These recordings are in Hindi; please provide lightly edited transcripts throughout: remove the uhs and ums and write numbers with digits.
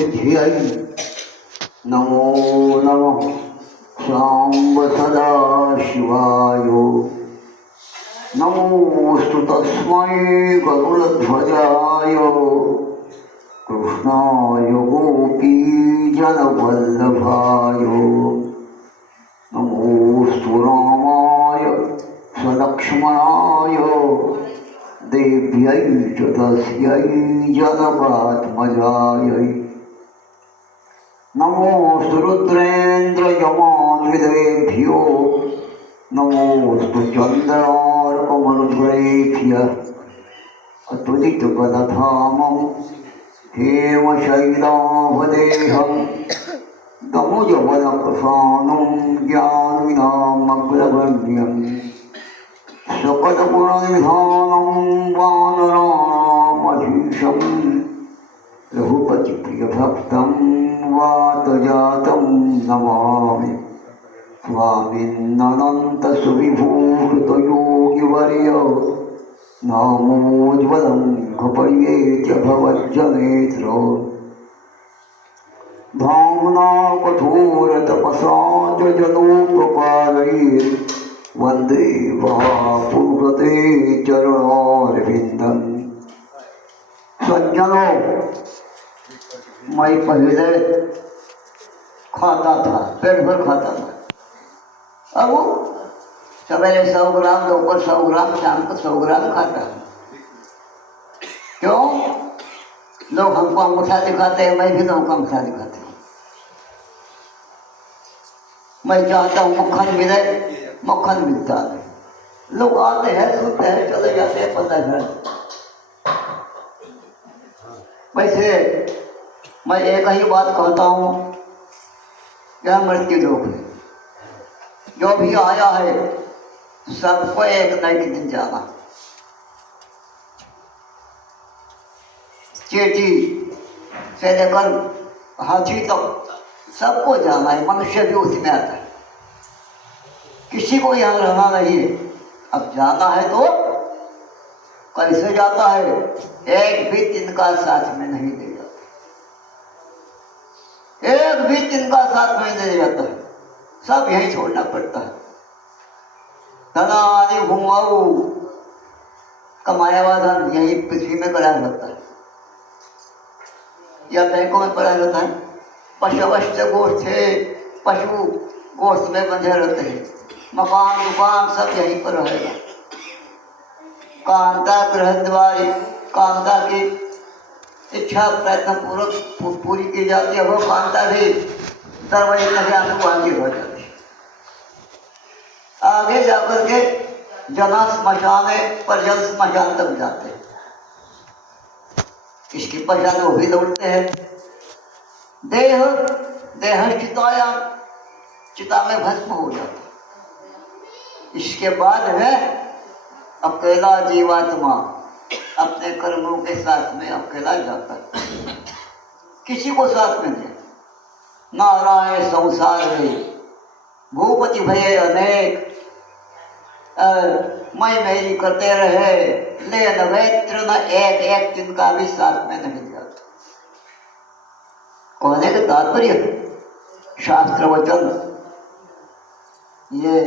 सिद्धियै नमो नमः सांब सदाशिवाय। नमोऽस्तु तस्मै गरुडध्वजाय कृष्णाय गोपीजनवल्लभाय। नमोऽस्तु रामाय सलक्ष्मणाय देव्यै च तस्यै जनकात्मजायै। नमोऽस्तु रुद्रेन्द्रयमान्विदेभ्यो नमोऽस्तु चन्द्रार्कमरुद्रेभ्यः। अतुलितबलधामं हेमशैलाभदेहं दमुजबलप्रसानं ज्ञानिनामग्रगण्यं सकलगुणनिधानं वानराणामधीशं रघुपतिप्रियभक्तं वातजातं नमामि। स्वामिन्ननन्तसुविभूषितयोगिवर्य नामोज्ज्वलं कपयेत्य भवज्जनेत्र। धाम्ना कठोरतपसा च जलोपकारैः वन्दे महापुरुषते चरणारविन्दम्। सज्जनों, मैं पहले खाता था, पेट भर खाता था। अब सवेरे 100 ग्राम, दोपहर 100 ग्राम, शाम को 100 ग्राम खाता हूँ। क्यों? लोग हमको अंगूठा दिखाते हैं, मैं भी लोगों को अंगूठा दिखाता हूँ। मैं चाहता हूँ मक्खन मिले, मक्खन मिलता है। लोग आते हैं, सुनते हैं, चले जाते हैं 15 घर। वैसे मैं एक ही बात कहता हूँ, यह मृत्यु लोक है। जो भी आया है सबको एक न एक दिन जाना। चींटी से लेकर हाथी तक सबको जाना है। मनुष्य भी उसी में आता है, किसी को यहाँ रहना नहीं है। अब जाना है तो कैसे जाता है? एक भी दिन का साथ में नहीं ले जाता, एक भी दिन का साथ में नहीं ले जाता है। सब यही छोड़ना पड़ता है। धनादि घुमाऊ कमाया हुआ धन यही पृथ्वी में पड़ा रहता है या बैंकों में पड़ा रहता है। पशुवश्च गोष्ठे, पशु गोष्ठ में बंधे रहते हैं। मकान दुकान सब यहीं पर रहेगा। कांता गृहद्वारी, कांता की इच्छा प्रयत्न पूर्वक पूरी की जाती है। वो कांता भी दरवाजे तक आंसू आगे हो जाती है। आगे जाकर के जना स्मशान पर जल स्मशान तक जाते हैं। इसकी पहचान वो भी लौटते हैं। देह देह चिताया, चिता में भस्म हो जाता। इसके बाद है अकेला जीवात्मा अपने कर्मों के साथ में अकेला जाता है, किसी को साथ में नहीं। नारायण संसार में भूपति भये अनेक, मैं मेरी करते रहे ले नवेत्र न एक एक दिन का भी साथ में नहीं जाता। कहने का तात्पर्य शास्त्र वचन ये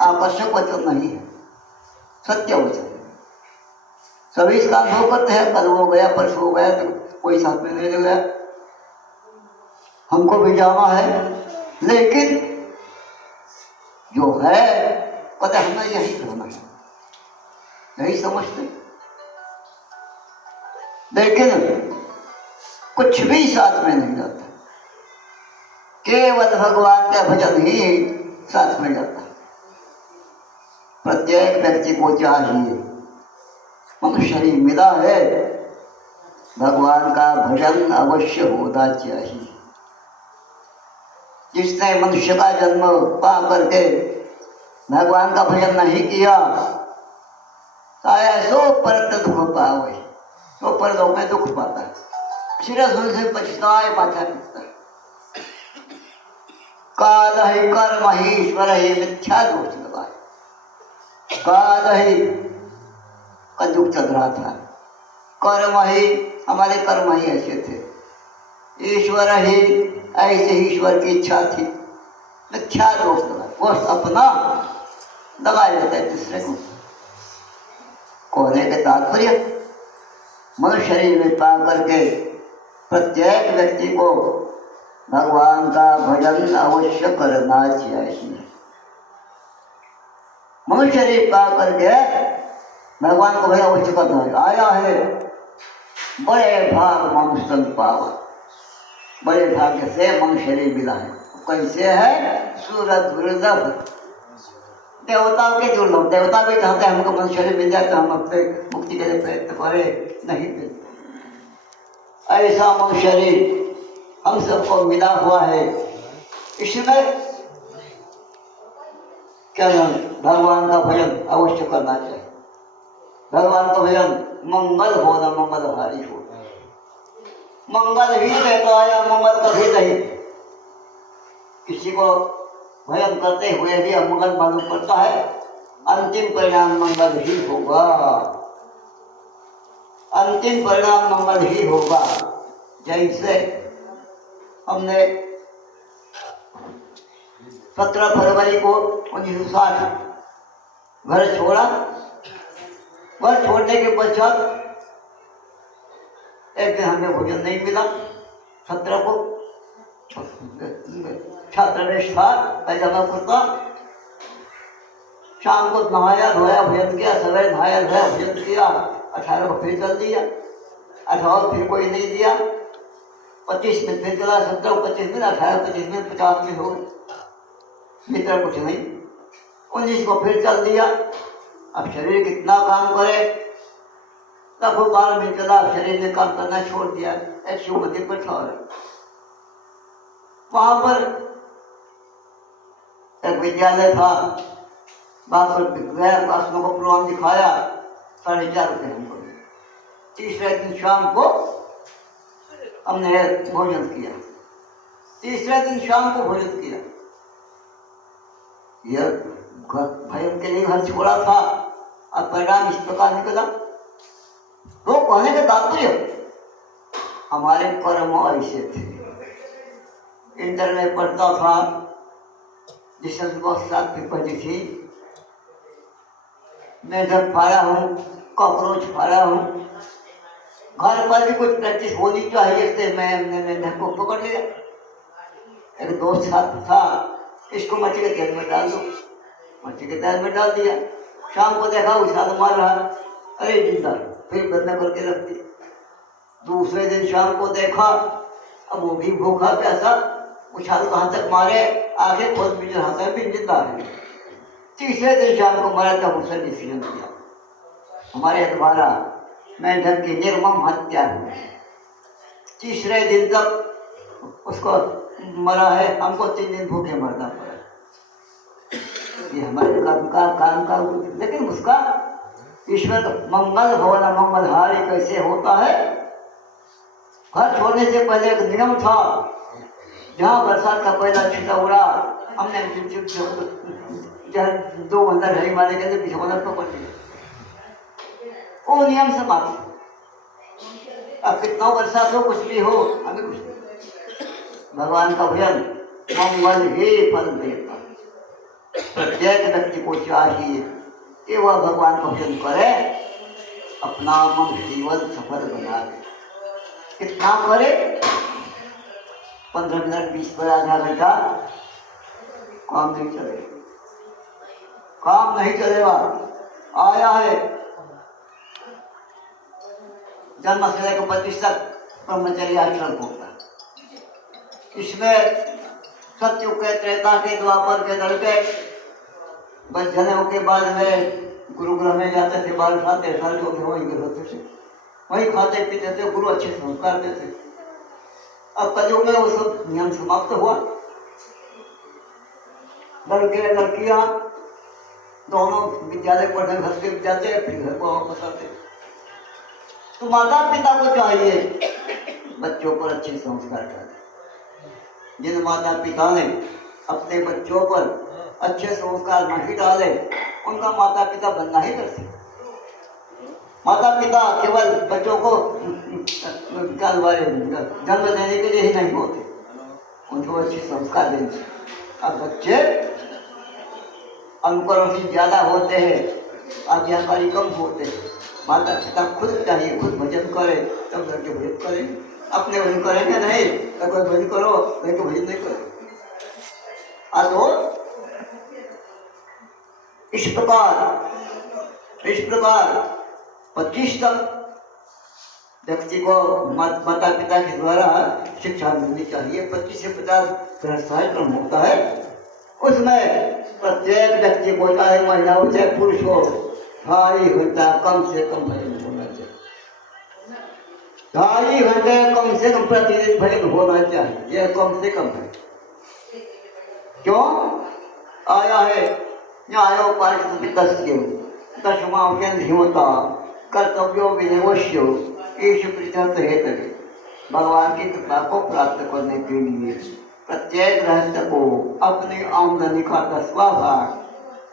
आकर्षक वचन नहीं है, सत्य वचन। सभी इसका अनुभव करते हैं। कल वो गया, परसों हो गया, तो कोई साथ में नहीं गया। हमको भी जाना है, लेकिन जो है पता हमें यही रहना है, यही समझते। लेकिन कुछ भी साथ में नहीं जाता, केवल भगवान का भजन ही साथ में जाता। प्रत्येक व्यक्ति को चाहिए, मनुष्य ही मिला है, भगवान का भजन अवश्य होना चाहिए। जिसने मनुष्य का जन्म पा करके भगवान का भजन नहीं किया, शायद सो परत दुख पावे, तो परलोक में दुख पाता है। शिरधुल से पछताए माथा पिटता है। काल ही कर्म ही ईश्वर ही मिथ्या दोष लगाए। काल ही का युग चल रहा था, कर्म ही हमारे कर्म ही ऐसे थे। ईश्वर ही, ऐसे ईश्वर की इच्छा थी। मिथ्या दोष लगा, वो अपना दबा लेता है दूसरे को। कहने के तात्पर्य, मनुष्य शरीर में पा करके प्रत्येक व्यक्ति को भगवान का भजन अवश्य करना चाहिए। मनुष्य शरीर पा करके भगवान को भजन अवश्य करना है। आया है बड़े भाग मनुष्य पावा, बड़े भाग्य से मनुष्य शरीर मिला है। कैसे है? सूरत दुर्लभ, देवताओं के दुर्लभ। देवता भी चाहते हैं हमको मनुष्य शरीर मिल जाए तो हम अपने मुक्ति के लिए प्रयत्न करें, नहीं मिलता। ऐसा मनुष्य शरीर हम सबको मिला हुआ है। इसमें क्या नाम, भगवान का भजन अवश्य करना चाहिए। भगवान का भजन मंगल हो न मंगलहारी हो। मंगल ही रहता है, मंगल कभी नहीं। किसी को भजन करते हुए भी अमंगल मालूम पड़ता है, अंतिम परिणाम मंगल ही होगा। अंतिम परिणाम मंगल ही होगा। जैसे हमने 17 फरवरी को 1960 घर छोड़ा। घर छोड़ने के पश्चात एक दिन हमें भोजन नहीं मिला। 17 को छात्रावेश था, पैजामा कुर्ता। शाम को नहाया धोया भोजन किया, सवेरे नहाया धोया भोजन किया। 18 को फिर चल दिया, 18 फिर कोई नहीं दिया। 25 मिनट फिर चला, 17 को 25 मिनट, 18 25 मिनट, 50 मिनट हो गए, भीतर कुछ नहीं। 19 को फिर चल दिया। अब शरीर कितना काम करे, तब 12 मिनट चला, शरीर ने काम करना छोड़ दिया। एक शिव मंदिर पर ठहरे, वहां पर एक विद्यालय था। वहां पर गया, क्लासों को प्रोग्राम दिखाया। 4.5 रुपये हमको। तीसरे दिन शाम को हमने भोजन किया। तीसरे दिन शाम को भोजन किया। यह भजन के लिए घर छोड़ा था, अब परिणाम इस प्रकार निकला। वो कहने के तात्पर्य, हमारे कर्म ऐसे थे। इंटर में पढ़ता था, जिसमें बहुत साथ भी पढ़ी थी। मैं घर फाड़ा हूँ, कॉकरोच फाड़ा हूँ। घर पर भी कुछ प्रैक्टिस होनी चाहिए, इसलिए मैं घर को पकड़ लिया। एक दोस्त साथ था, इसको मच्छी के तेल में डाल दो। मच्छी के तेल में डाल दिया। शाम को देखा उछाल मार रहा, अरे जिंदा, फिर बंद करके रख दिया। दूसरे दिन शाम को देखा, अब वो भी भूखा प्यासा, उछाल कहाँ तक मारे, आगे खोल भी चढ़ाता है, फिर जिंदा है। तीसरे दिन शाम को मारा, तब उसने डिसीजन किया, हमारे द्वारा मैं ढंग की निर्मम हत्या हुई। तीसरे दिन तक उसको मरा है, हमको 3 दिन भूखे मरना पड़ा। ये हमारे काम का लेकिन उसका ईश्वर मंगल भवन मंगलहारी कैसे होता है। घर छोड़ने से पहले एक नियम था, जहाँ बरसात का पहला छींटा उड़ा, हमने 2 बंदा घड़ी मारने के लिए पीछे बंदा पकड़ लिया। वो नियम समाप्त। अब कितना बरसात हो, कुछ भी हो, हमें कुछ नहीं। भगवान का भजन मंगल ही फल देता। प्रत्येक व्यक्ति को चाहिए कि वह भगवान का भजन करे, अपना मन जीवन सफल बना ले। कितना करे? 15 मिनट, 20 मिनट, आधा घंटा, काम नहीं चलेगा। काम नहीं चलेगा। आया है जन्म से लेकर 25 तक ब्रह्मचर्य आचरण होता है। इसमें सत्युग के, त्रेता के, द्वापर के, लड़के बस जनेऊ के बाद में गुरुगृह में जाते थे। 12-13 साल जो वहीं होते थे, वहीं खाते पीते थे, गुरु अच्छे संस्कार देते थे। अब कलयुग में वो सब नियम समाप्त हुआ। लड़के लड़कियां दोनों विद्यालय पढ़ने घर के जाते हैं, फिर घर को वापस आते। तो माता पिता को चाहिए बच्चों पर अच्छे संस्कार करें। जिन माता पिता ने अपने बच्चों पर अच्छे संस्कार नहीं डाले, उनका माता पिता बनना ही कर सकते। माता पिता केवल बच्चों को विकास वाले जन्म देने के लिए ही नहीं होते, उनको अच्छे संस्कार देने चाहिए। अब बच्चे अनुकरण से ज्यादा होते हैं, आज्ञाकारी कम होते हैं। माता पिता खुद चाहिए खुद भजन करे तब लड़के भजन करें, अपने भजन करेंगे नहीं तो कोई भजन करो लड़के भजन नहीं करो। तो इस प्रकार 25 तक व्यक्ति को माता पिता के द्वारा शिक्षा मिलनी चाहिए। 25 से 50 गृहस्थाश्रम होता है, उसमें प्रत्येक व्यक्ति को चाहे महिला हो चाहे पुरुष हो 2.5 घंटा कम से कम भजन होना चाहिए। 2.5 घंटे कम से कम प्रतिदिन भजन होना चाहिए, यह कम से कम है। क्यों आया है न्यायो पारितस्य दशमाव्यन धीमता कर्तव्यो विनवश्यो ईश पृथक हेतु। भगवान की कृपा को प्राप्त करने के लिए प्रत्येक गृहस्थ को अपनी आमदनी का 10वां भाग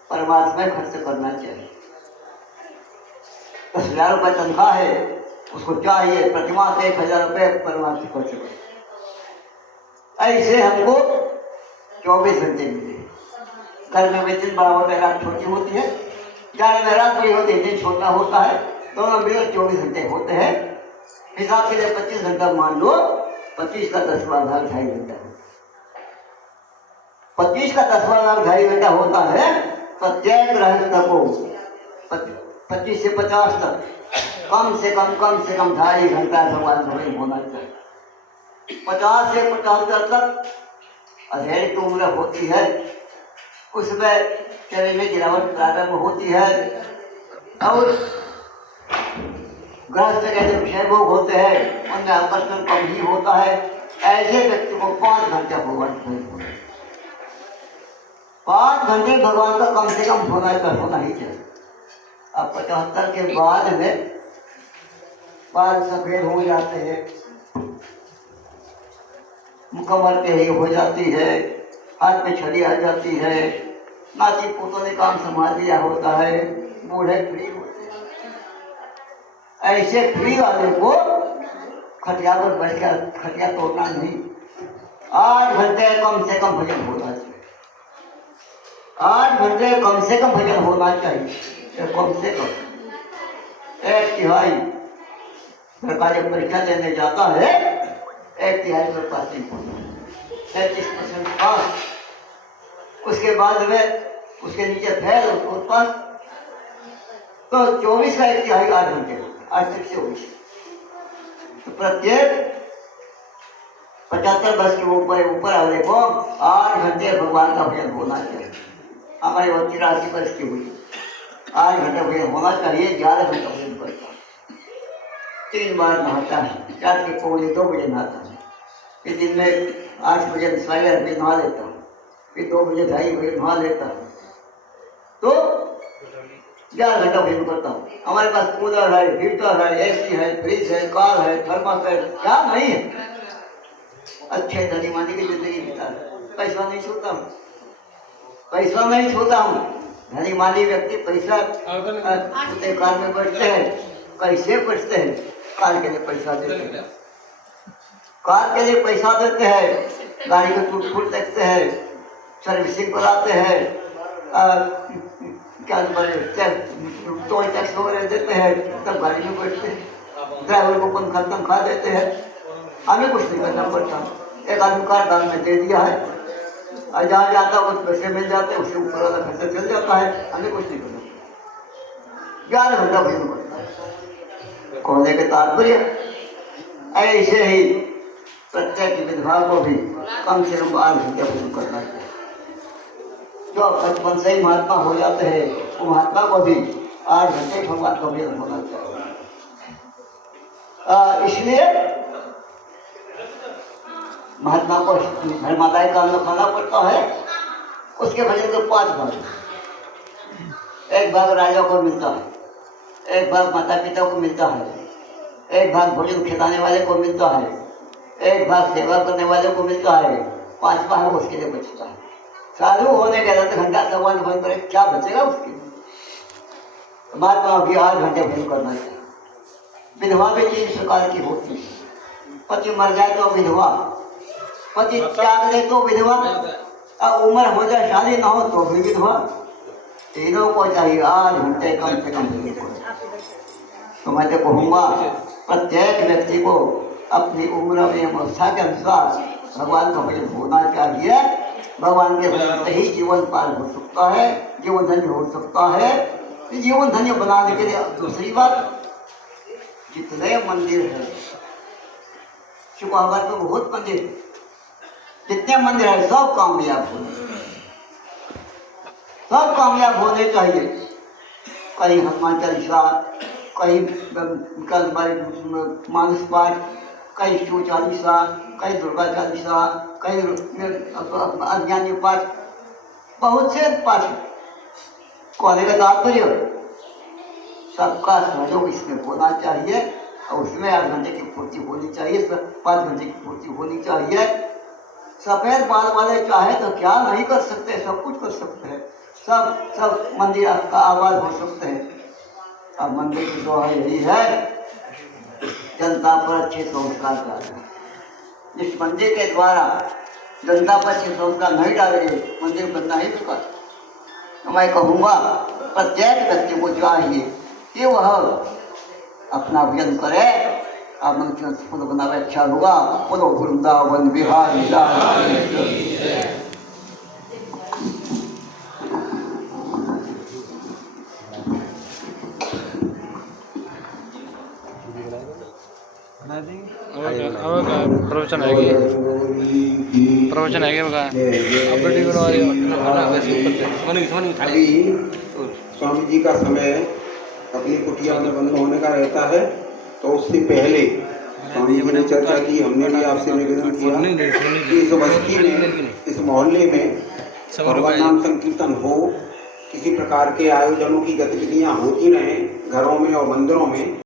परमात्मा में खर्च करना चाहिए। 10,000 रुपये तनख्वाह है, उसको चाहिए प्रतिमाह 1,000 रुपये परमात्मा खर्च करें। ऐसे हमको 24 घंटे मिले। घर में भी दिन बड़ा होता है, रात छोटी होती है, जाने में रात बड़ी होती है, दिन छोटा होता है, दोनों मिलकर 24 घंटे होते हैं। हिसाब के लिए 25 घंटा मान लो, 25 का 10वां भाग 2.5 घंटा, 25 का 10वां भाग 2.5 घंटा होता है। प्रत्येक गृहस्थ को 25 से 50 तक कम से कम 2.5 घंटा भगवान भजन होना चाहिए। 50 से 75 तक अधेड़ की उम्र होती है, उसमें शरीर में गिरावट प्रारंभ होती है और गृहस्थ के जो विषय भोग होते हैं उनमें आकर्षण कम ही होता है। ऐसे व्यक्ति को 5 घंटे भगवान होना, 5 घंटे भगवान का कम से कम होना ही चाहिए। अब 75 के बाद में बाल सफेद हो जाते हैं, मुकम्मल के ही हो जाती है, हाथ में छड़ी आ जाती है, नाती पोतों ने काम संभाल लिया होता है, बूढ़े फ्री होते हैं। ऐसे फ्री वाले को खटिया पर बैठकर खटिया तोड़ना नहीं, 8 घंटे कम से कम भजन होना चाहिए। 8 घंटे कम से कम भजन होना चाहिए, कम से कम। 1/3 सरकारी परीक्षा देने जाता है, 1/3 पर पासिंग होता है, 33% पास। उसके बाद में उसके नीचे फेल, उसको पास। तो 24 का 1/3 8 घंटे, 8 से 24। तो प्रत्येक 75 वर्ष के ऊपर वाले को 8 घंटे भगवान का भजन होना चाहिए। हमारी वो 83 वर्ष की हुई, 8 घंटे भजन होना चाहिए। 11 घंटा भजन करता है, 3 बार नहाता है, रात के 2 बजे नहाता है, फिर दिन में 8 बजे 8:30 बजे नहा लेता हूँ, फिर 2 बजे 2:30 बजे नहा लेता हूँ, तो 11 घंटा भजन करता हूँ। हमारे पास कूलर है, हीटर है, एसी है, फ्रिज है, कार है, थर्मस है, क्या नहीं है। अच्छे धनी मानी की जिंदगी बिता है, पैसा नहीं छूता हूँ, पैसा नहीं छूता हूँ। धनी मानी व्यक्ति पैसा कार में बैठते हैं, कैसे बैठते हैं? कार के लिए पैसा देते हैं, कार के लिए पैसा देते हैं, गाड़ी को टूट फूट देखते हैं, सर्विसिंग कराते हैं, क्या टोल टैक्स वगैरह देते हैं, तब गाड़ी में बैठते हैं, ड्राइवर को तनख्वाह देते हैं। हमें कुछ नहीं करना पड़ता। एक आदमी कार दान में दे दिया है और जहाँ जाता है कुछ पैसे मिल जाते हैं, उससे ऊपर वाला खर्चा चल जाता है, हमें कुछ नहीं करना। 11 घंटा भजन करता है। कहने के तात्पर्य ऐसे ही प्रत्येक विधवा को भी कम से कम 8 घंटे भजन करना चाहिए। जो बचपन से ही महात्मा हो जाते हैं, वो महात्मा को भी 8 घंटे भगवान का भजन होना चाहिए। इसलिए महात्मा को धर्मादाय का खाना पड़ता है। उसके भजन के 5 भाग, एक भाग राजा को मिलता है, एक भाग माता पिता को मिलता है, एक भाग भोजन खिलाने वाले को मिलता है, एक भाग सेवा करने वाले को मिलता है, 5 भाग उसके लिए बचता है। साधु होने के 10 घंटा भगवान भजन करे, क्या बचेगा उसके लिए? महात्मा भी 8 घंटे भजन करना चाहिए। विधवा भी 3 प्रकार की होती है। पति मर जाए तो विधवा, पति त्याग दे तो विधवा, और उम्र हो जाए शादी ना हो तो भी विधवा। तीनों को चाहिए 8 घंटे कम से कम देने को। तो मैं तो कहूँगा प्रत्येक व्यक्ति को अपनी उम्र एवं अवस्था के अनुसार भगवान का भजन होना चाहिए। भगवान के भजन से ही जीवन पार हो सकता है, जीवन धन्य हो सकता है। जीवन धन्य बनाने के लिए दूसरी बात, जितने मंदिर है शुक्रवार को बहुत मंदिर, जितने मंदिर है सब कामयाब होने, सब कामयाब होने चाहिए। कहीं हनुमान चालीसा, कहीं मानस पाठ, कहीं शिव चालीसा, कहीं दुर्गा चालीसा, कहीं अज्ञानी पाठ, बहुत से पाठ। कहने का तात्पर्य सबका सहयोग इसमें होना चाहिए और उसमें 8 घंटे की पूर्ति होनी चाहिए, 5 घंटे की पूर्ति होनी चाहिए। सफेद बाल वाले चाहे तो क्या नहीं कर सकते, सब कुछ कर सकते हैं। सब मंदिर का आवाज हो सकते हैं। अब मंदिर की दुआ यही है, जनता पर अच्छे संस्कार डालें। जिस मंदिर के द्वारा जनता पर अच्छे संस्कार नहीं डालेंगे, मंदिर बनना ही बेकार। तो मैं कहूँगा प्रत्येक व्यक्ति को चाहिए कि वह अपना भजन करे। आप मन फूल बनावे अच्छा होगा। बोलो वृंदावन बिहारी प्रवचन है बघा स्वामी जी का समय अपनी कुटिया में बंद होने का रहता है, तो उससे पहले स्वामी जी ने चर्चा की। हमने भी आपसे निवेदन किया कि इस बस्ती में, इस मोहल्ले में भगवान नाम संकीर्तन हो, किसी प्रकार के आयोजनों की गतिविधियां होती रहें घरों में और मंदिरों में।